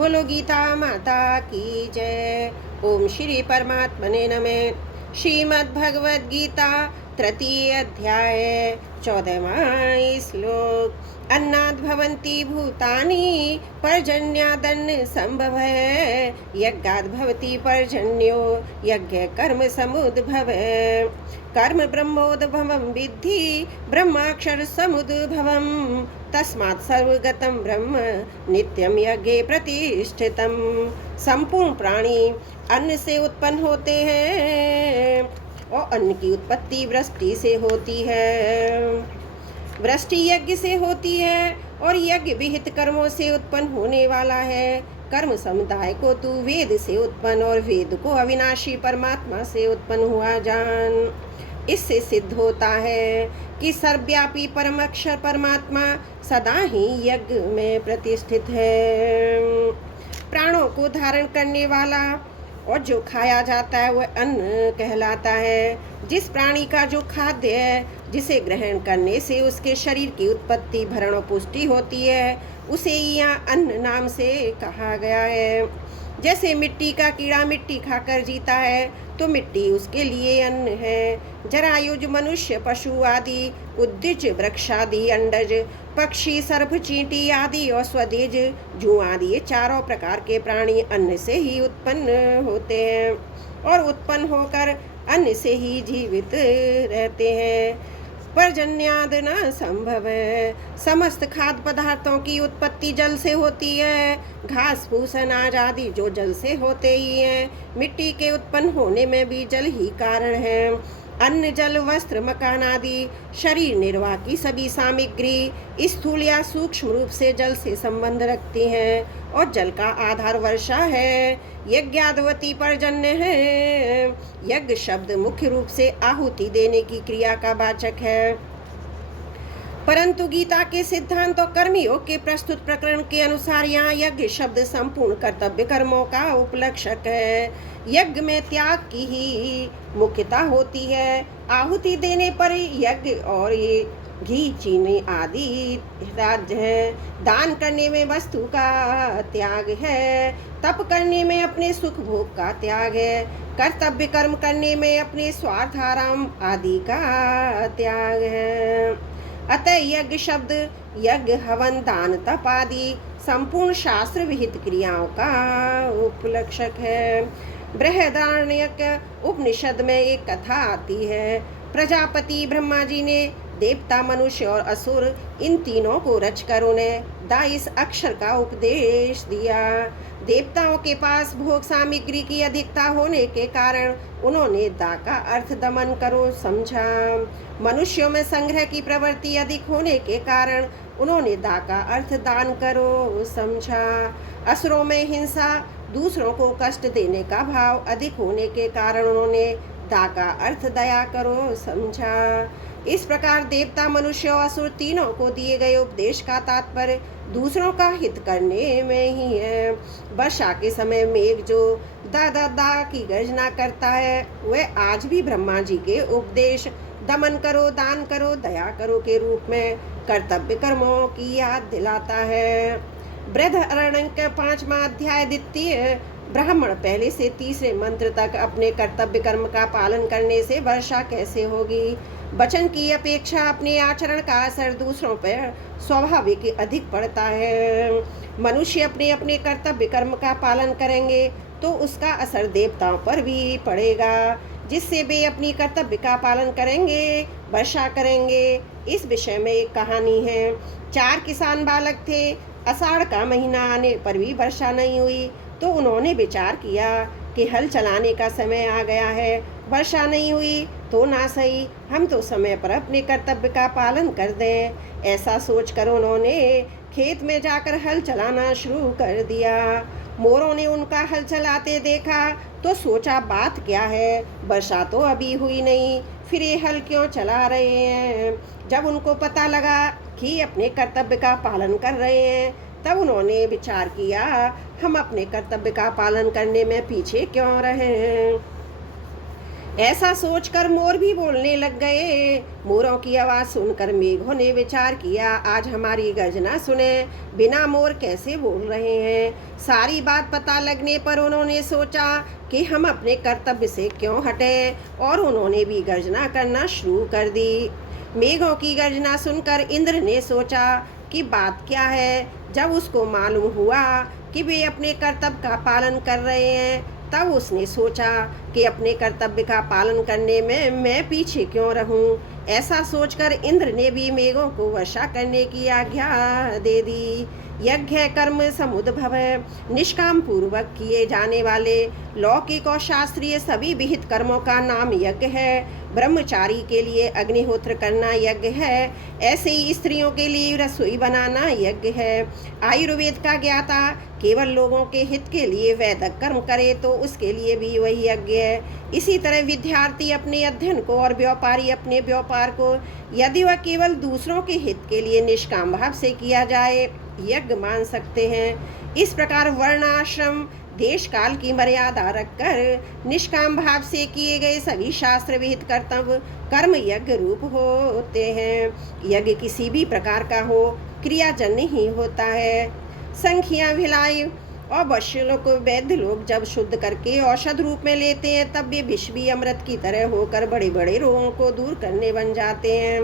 बोलो गीता माता की जय। ओम श्री परमात्मने नमः। श्रीमद् भगवद गीता तृतीय अध्याय 14वां श्लोक। अन्नाद् भवन्ति भूतानि पर्जन्यादन्न संभवः यज्ञाद् भवति पर्जन्यो यज्ञ कर्म समुद्भवः। कर्म ब्रह्मोद्भवं विद्धि ब्रह्माक्षर समुद्भवं तस्मात् सर्वगतं ब्रह्म नित्यं यज्ञे प्रतिष्ठितम्। संपूर्ण प्राणी अन्न से उत्पन्न होते हैं और अन्न की उत्पत्ति वृष्टि से होती है। वृष्टि यज्ञ से होती है और यज्ञ विहित कर्मों से उत्पन्न होने वाला है। कर्म समुदाय को तू वेद से उत्पन्न और वेद को अविनाशी परमात्मा से उत्पन्न हुआ जान। इससे सिद्ध होता है कि सर्वव्यापी परम अक्षर परमात्मा सदा ही यज्ञ में प्रतिष्ठित है। प्राणों को धारण करने वाला और जो खाया जाता है वह अन्न कहलाता है। जिस प्राणी का जो खाद्य है, जिसे ग्रहण करने से उसके शरीर की उत्पत्ति भरण और पुष्टि होती है, उसे यहाँ अन्न नाम से कहा गया है। जैसे मिट्टी का कीड़ा मिट्टी खाकर जीता है तो मिट्टी उसके लिए अन्न है। जरायुज मनुष्य पशु आदि उद्भिज वृक्षादि अंडज पक्षी सर्प चींटी आदि और स्वदेज जुआ आदि ये चारों प्रकार के प्राणी अन्न से ही उत्पन्न होते हैं और उत्पन्न होकर अन्न से ही जीवित रहते हैं। पर्जन्याद न संभव है। समस्त खाद्य पदार्थों की उत्पत्ति जल से होती है। घास फूस अनाज आदि जो जल से होते ही हैं। मिट्टी के उत्पन्न होने में भी जल ही कारण है। अन्न जल वस्त्र मकान आदि शरीर निर्वाह की सभी सामग्री स्थूल या सूक्ष्म रूप से जल से संबंध रखती हैं और जल का आधार वर्षा है। यज्ञाद्वती पर्जन्य है। यज्ञ शब्द मुख्य रूप से आहुति देने की क्रिया का वाचक है, परंतु गीता के सिद्धांत और कर्मयोग के प्रस्तुत प्रकरण के अनुसार यहाँ यज्ञ शब्द संपूर्ण कर्तव्य कर्मों का उपलक्षक है। यज्ञ में त्याग की ही मुख्यता होती है। आहुति देने पर यज्ञ और ये घी चीनी आदि राज्य है। दान करने में वस्तु का त्याग है। तप करने में अपने सुख भोग का त्याग है। कर्तव्य कर्म करने में अपने स्वार्थ आराम आदि का त्याग है। अतः यज्ञ शब्द यज्ञ हवन दान तप आदि संपूर्ण शास्त्र विहित क्रियाओं का उपलक्षक है। बृहदारण्यक उपनिषद में एक कथा आती है। प्रजापति ब्रह्मा जी ने देवता मनुष्य और असुर इन तीनों को रचकर उन्हें दाइस अक्षर का उपदेश दिया। देवताओं के पास भोग सामग्री की अधिकता होने के कारण उन्होंने दा का अर्थ दमन करो समझा। मनुष्यों में संग्रह की प्रवृत्ति अधिक होने के कारण उन्होंने दा का अर्थ दान करो समझा। असुरों में हिंसा दूसरों को कष्ट देने का भाव अधिक होने के कारण उन्होंने दा का अर्थ दया करो समझा। इस प्रकार देवता मनुष्य और असुर तीनों को दिए गए उपदेश का तात्पर्य दूसरों का हित करने में ही है। वर्षा के समय मेघ जो दा दा दा की गर्जना करता है वह आज भी ब्रह्मा जी के उपदेश दमन करो दान करो दया करो के रूप में कर्तव्य कर्मों की याद दिलाता है। बृहदारण्यक 5वां अध्याय द्वितीय ब्राह्मण पहले से तीसरे मंत्र तक अपने कर्तव्य कर्म का पालन करने से वर्षा कैसे होगी। वचन की अपेक्षा अपने आचरण का असर दूसरों पर स्वाभाविक अधिक पड़ता है। मनुष्य अपने अपने कर्तव्य कर्म का पालन करेंगे तो उसका असर देवताओं पर भी पड़ेगा, जिससे वे अपनी कर्तव्य का पालन करेंगे वर्षा करेंगे। इस विषय में एक कहानी है। 4 किसान बालक थे। आषाढ़ का महीना आने पर भी वर्षा नहीं हुई तो उन्होंने विचार किया कि हल चलाने का समय आ गया है। वर्षा नहीं हुई तो ना सही, हम तो समय पर अपने कर्तव्य का पालन कर दें। ऐसा सोचकर उन्होंने खेत में जाकर हल चलाना शुरू कर दिया। मोरों ने उनका हल चलाते देखा तो सोचा बात क्या है, वर्षा तो अभी हुई नहीं, फिर ये हल क्यों चला रहे हैं। जब उनको पता लगा कि अपने कर्तव्य का पालन कर रहे हैं तब उन्होंने विचार किया हम अपने कर्तव्य का पालन करने में पीछे क्यों रहे हैं। ऐसा सोचकर मोर भी बोलने लग गए। मोरों की आवाज़ सुनकर मेघों ने विचार किया, आज हमारी गर्जना सुने बिना मोर कैसे बोल रहे हैं। सारी बात पता लगने पर उन्होंने सोचा कि हम अपने कर्तव्य से क्यों हटें, और उन्होंने भी गर्जना करना शुरू कर दी। मेघों की गर्जना सुनकर इंद्र ने सोचा कि बात क्या है। जब उसको मालूम हुआ कि वे अपने कर्तव्य का पालन कर रहे हैं, तब उसने सोचा कि अपने कर्तव्य का पालन करने में मैं पीछे क्यों रहूं। ऐसा सोचकर इंद्र ने भी मेघों को वर्षा करने की आज्ञा दे दी। यज्ञ कर्म समुद्भव निष्काम पूर्वक किए जाने वाले लौकिक और शास्त्रीय सभी विहित कर्मों का नाम यज्ञ है। ब्रह्मचारी के लिए अग्निहोत्र करना यज्ञ है, ऐसे ही स्त्रियों के लिए रसोई बनाना यज्ञ है। आयुर्वेद का ज्ञाता केवल लोगों के हित के लिए वैदिक कर्म करे तो उसके लिए भी वही यज्ञ है। इसी तरह विद्यार्थी अपने अध्ययन को और व्यापारी अपने व्यापार को, यदि वह केवल दूसरों के हित के लिए निष्काम भाव से किया जाए, यज्ञ मान सकते हैं। इस प्रकार वर्ण आश्रम देश काल की मर्यादा रखकर निष्काम भाव से किए गए सभी शास्त्र विहित कर्तव्य कर्म यज्ञ रूप होते हैं। यज्ञ किसी भी प्रकार का हो, क्रियाजन्य ही होता है। संख्या भिलाई और वैश्य लोग वैद्य लोग जब शुद्ध करके औषध रूप में लेते हैं, तब वे विष भी अमृत की तरह होकर बड़े बड़े रोगों को दूर करने बन जाते हैं।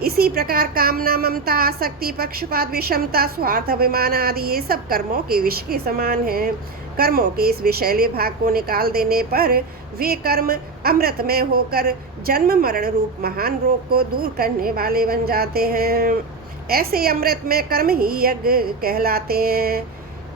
इसी प्रकार कामना, ममता, आसक्ति, पक्षपात, विषमता, स्वार्थ, अभिमान आदि ये सब कर्मों के विष के समान हैं। कर्मों के इस विषैले भाग को निकाल देने पर वे कर्म अमृतमय होकर जन्म मरण रूप महान रोग को दूर करने वाले बन जाते हैं। ऐसे अमृतमय कर्म ही यज्ञ कहलाते हैं।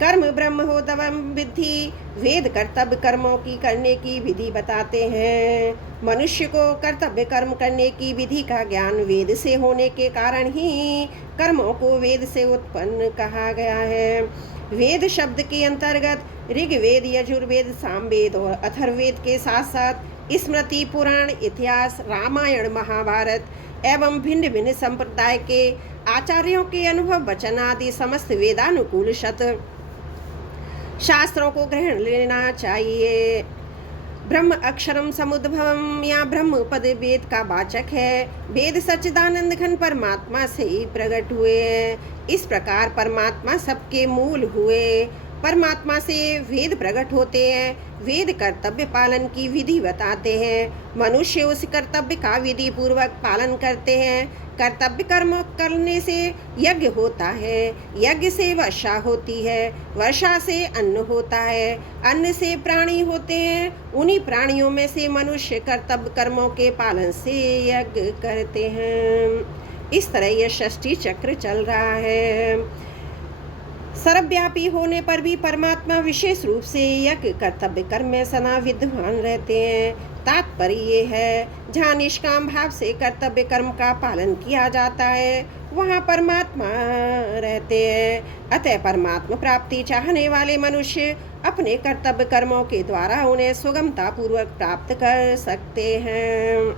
कर्म ब्रह्म हो दवम विधि, वेद कर्तव्य कर्मों की करने की विधि बताते हैं। मनुष्य को कर्तव्य कर्म करने की विधि का ज्ञान वेद से होने के कारण ही कर्मों को वेद से उत्पन्न कहा गया है। वेद शब्द के अंतर्गत ऋग्वेद, यजुर्वेद, सामवेद और अथर्ववेद के साथ साथ स्मृति, पुराण, इतिहास, रामायण, महाभारत एवं भिन्न भिन्न संप्रदाय के आचार्यों के अनुभव वचन आदि समस्त वेदानुकूल शत शास्त्रों को ग्रहण लेना चाहिए। ब्रह्म अक्षरम समुद्भवम या ब्रह्म पद वेद का वाचक है। वेद सच्चिदानंद घन परमात्मा से ही प्रकट हुए हैं। इस प्रकार परमात्मा सबके मूल हुए। परमात्मा से वेद प्रकट होते हैं। वेद कर्तव्य पालन की विधि बताते हैं। मनुष्य उस कर्तव्य का विधि पूर्वक पालन करते हैं। कर्तव्य कर्म करने से यज्ञ होता है। यज्ञ से वर्षा होती है। वर्षा से अन्न होता है। अन्न से प्राणी होते हैं। उन्हीं प्राणियों में से मनुष्य कर्तव्य कर्मों के पालन से यज्ञ करते हैं। इस तरह यह षष्ठी चक्र चल रहा है। सर्वव्यापी होने पर भी परमात्मा विशेष रूप से यज्ञ कर्तव्य कर्म में सदा विद्वान रहते हैं। तात्पर्य ये है, जहाँ निष्काम भाव से कर्तव्य कर्म का पालन किया जाता है, वहाँ परमात्मा रहते हैं। अतः परमात्मा प्राप्ति चाहने वाले मनुष्य अपने कर्तव्य कर्मों के द्वारा उन्हें सुगमता पूर्वक प्राप्त कर सकते हैं।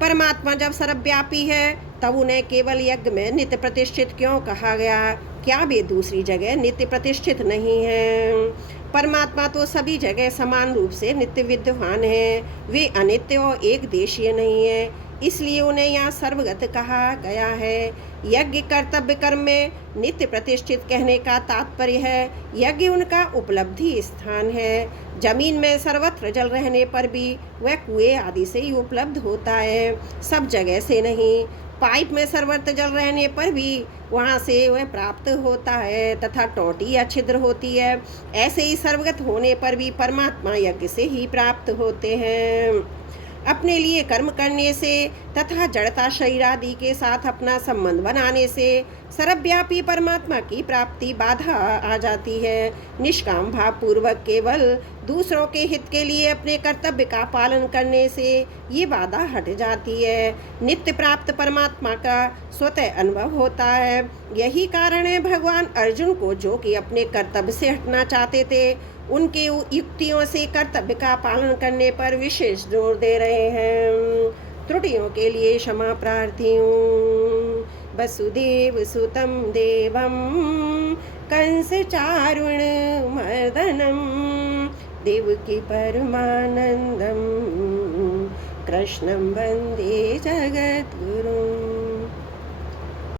परमात्मा जब सर्वव्यापी है, तब उन्हें केवल यज्ञ में नित्य प्रतिष्ठित क्यों कहा गया? क्या वे दूसरी जगह नित्य प्रतिष्ठित नहीं हैं? परमात्मा तो सभी जगह समान रूप से नित्य विद्यमान है। वे अनित्य और एक देशीय नहीं है, इसलिए उन्हें यहाँ सर्वगत कहा गया है। यज्ञ कर्तव्य कर्म में नित्य प्रतिष्ठित कहने का तात्पर्य है, यज्ञ उनका उपलब्धि स्थान है। जमीन में सर्वत्र जल रहने पर भी वह कुएं आदि से ही उपलब्ध होता है, सब जगह से नहीं। पाइप में सर्वत्र जल रहने पर भी वहाँ से वह प्राप्त होता है तथा टोटी या छिद्र होती है। ऐसे ही सर्वगत होने पर भी परमात्मा यज्ञ से ही प्राप्त होते हैं। अपने लिए कर्म करने से तथा जड़ता शरीर आदि के साथ अपना संबंध बनाने से सर्वव्यापी परमात्मा की प्राप्ति बाधा आ जाती है। निष्काम भाव पूर्वक केवल दूसरों के हित के लिए अपने कर्तव्य का पालन करने से ये बाधा हट जाती है। नित्य प्राप्त परमात्मा का स्वतः अनुभव होता है। यही कारण है भगवान अर्जुन को, जो कि अपने कर्तव्य से हटना चाहते थे, उनके युक्तियों से कर्तव्य का पालन करने पर विशेष जोर दे रहे हैं। त्रुटियों के लिए क्षमा प्रार्थी हूँ। वसुदेव सुतं देवं कंस चारुण मर्दनम देवकी परमानंदम कृष्णं वन्दे जगद्गुरुम्।